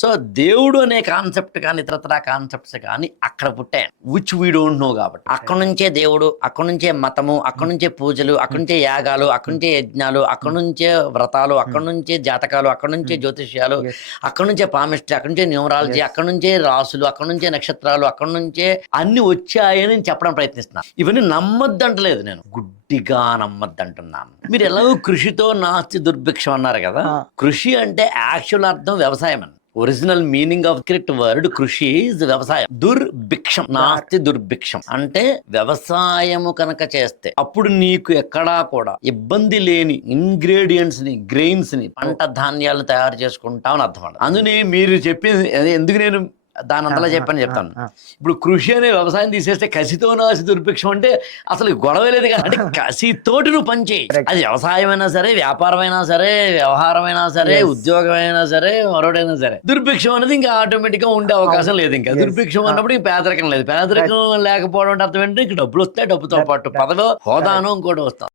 So దేవుడు అనే concept కానీ ఇతరత్ర కాన్సెప్ట్స్ కానీ అక్కడ పుట్టాయి విచ్ వీ డోంట్ నో కాబట్టి అక్కడ నుంచే దేవుడు అక్కడ నుంచే మతము అక్కడ నుంచే పూజలు అక్కడ నుంచే యాగాలు అక్కడ నుంచే యజ్ఞాలు అక్కడ నుంచే వ్రతాలు అక్కడ నుంచే జాతకాలు అక్కడ నుంచే జ్యోతిష్యాలు. అక్కడ నుంచే పామిస్ట్రీ అక్కడ నుంచే న్యూమరాలజీ అక్కడ నుంచే రాసులు అక్కడ నుంచే నక్షత్రాలు అక్కడ నుంచే అన్ని వచ్చాయని నేను చెప్పడం ప్రయత్నిస్తున్నా ఇవన్నీ నమ్మొద్దంటలేదు నేను గుడ్డిగా నమ్మొద్దంటున్నాను మీరు ఎలాగో కృషితో నాస్తి దుర్భిక్షం అన్నారు కదా. కృషి అంటే యాక్చువల్ అర్థం వ్యవసాయం అని original meaning of correct word కృషి వ్యవసాయం. దుర్భిక్షం నాస్తి దుర్భిక్షం. అంటే వ్యవసాయము కనుక చేస్తే అప్పుడు నీకు ఎక్కడా కూడా ఇబ్బంది లేని ఇంగ్రీడియంట్స్ని గ్రెయిన్స్ని పంట ధాన్యాలు తయారు చేసుకుంటాం అని అర్థం అందుని మీరు చెప్పింది ఎందుకు నేను దాని అంతలా చెప్పని చెప్తాను. ఇప్పుడు కృషి అనే వ్యవసాయం తీసేస్తే కసితో నాసి దుర్భిక్షం అంటే అసలు గొడవ లేదు కదా అంటే కసితోటి నువ్వు పని చేయి. Correct. అది వ్యవసాయమైనా సరే వ్యాపారమైనా సరే వ్యవహారమైనా సరే Yes. ఉద్యోగమైనా సరే మరొకటైనా సరే. దుర్భిక్షం అనేది ఇంకా ఆటోమేటిక్గా ఉండే అవకాశం లేదు ఇంకా. దుర్భిక్షం అన్నప్పుడు ఇంకా పేదరికం లేదు. పేదరికం లేకపోవడం అంటే అర్థం ఏంటంటే ఇంక డబ్బులు వస్తాయి డబ్బుతో పాటు పదవి హోదాను ఇంకోటి వస్తాం.